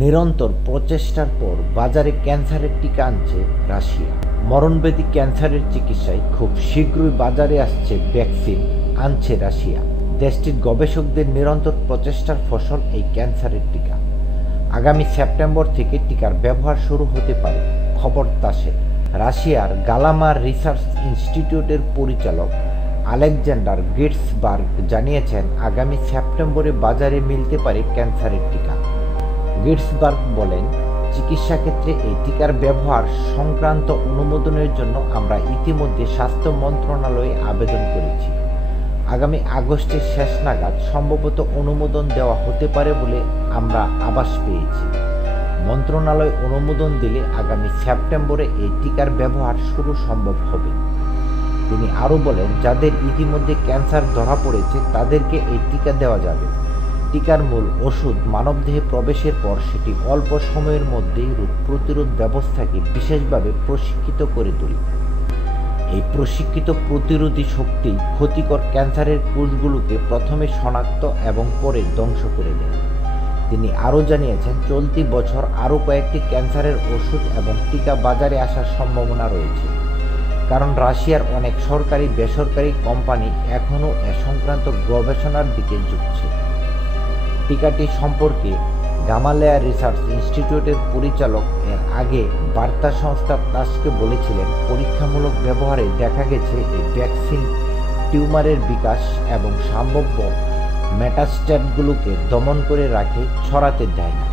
নিরন্তর প্রচেষ্টার পর বাজারে ক্যান্সারের টিকা আনছে রাশিয়া। মরণব্যাধি ক্যান্সারের চিকিৎসায় খুব শীঘ্রই বাজারে আসছে ভ্যাকসিন, আনছে রাশিয়া। দেশটির গবেষকদের নিরন্তর প্রচেষ্টার ফসল এই ক্যান্সারের টিকা। আগামী সেপ্টেম্বর থেকে টিকার ব্যবহার শুরু হতে পারে। খবর তাসের। রাশিয়ার গালামার রিসার্চ ইনস্টিটিউটের পরিচালক আলেকজান্ডার গিটসবার্গ জানিয়েছেন, আগামী সেপ্টেম্বরে বাজারে মিলতে পারে ক্যান্সারের টিকা। গিটসবার্গ বলেন, চিকিৎসা ক্ষেত্রে এই টিকার ব্যবহার সংক্রান্ত অনুমোদনের জন্য আমরা ইতিমধ্যে স্বাস্থ্য মন্ত্রণালয়ে আবেদন করেছি। আগামী আগস্টের শেষ নাগাদ সম্ভবত অনুমোদন দেওয়া হতে পারে বলে আমরা আভাস পেয়েছি। মন্ত্রণালয় অনুমোদন দিলে আগামী সেপ্টেম্বরে এই টিকার ব্যবহার শুরু সম্ভব হবে। তিনি আরও বলেন, যাদের ইতিমধ্যে ক্যান্সার ধরা পড়েছে তাদেরকে এই টিকা দেওয়া যাবে। টিকার মূল ওষুধ মানবদেহে প্রবেশের পর সেটি অল্প সময়ের মধ্যেই রোগ প্রতিরোধ ব্যবস্থাকে বিশেষভাবে প্রশিক্ষিত করে তোলে। এই প্রশিক্ষিত প্রতিরোধী শক্তি ক্ষতিকর ক্যান্সারের কোষগুলোকে প্রথমে শনাক্ত এবং পরে ধ্বংস করে দেয়। তিনি আরও জানিয়েছেন, চলতি বছর আরও কয়েকটি ক্যান্সারের ওষুধ এবং টিকা বাজারে আসার সম্ভাবনা রয়েছে, কারণ রাশিয়ার অনেক সরকারি বেসরকারি কোম্পানি এখনও এ সংক্রান্ত গবেষণার দিকে ঝুঁকছে। টিকাটি সম্পর্কে গামালেয়া রিসার্চ ইনস্টিটিউটের পরিচালক এর আগে বার্তা সংস্থা তাসকে বলেছিলেন, পরীক্ষামূলক ব্যবহারে দেখা গেছে এই ভ্যাকসিন টিউমারের বিকাশ এবং সম্ভাব্য মেটাস্ট্যাটগুলোকে দমন করে রাখে, ছড়াতে দেয় না।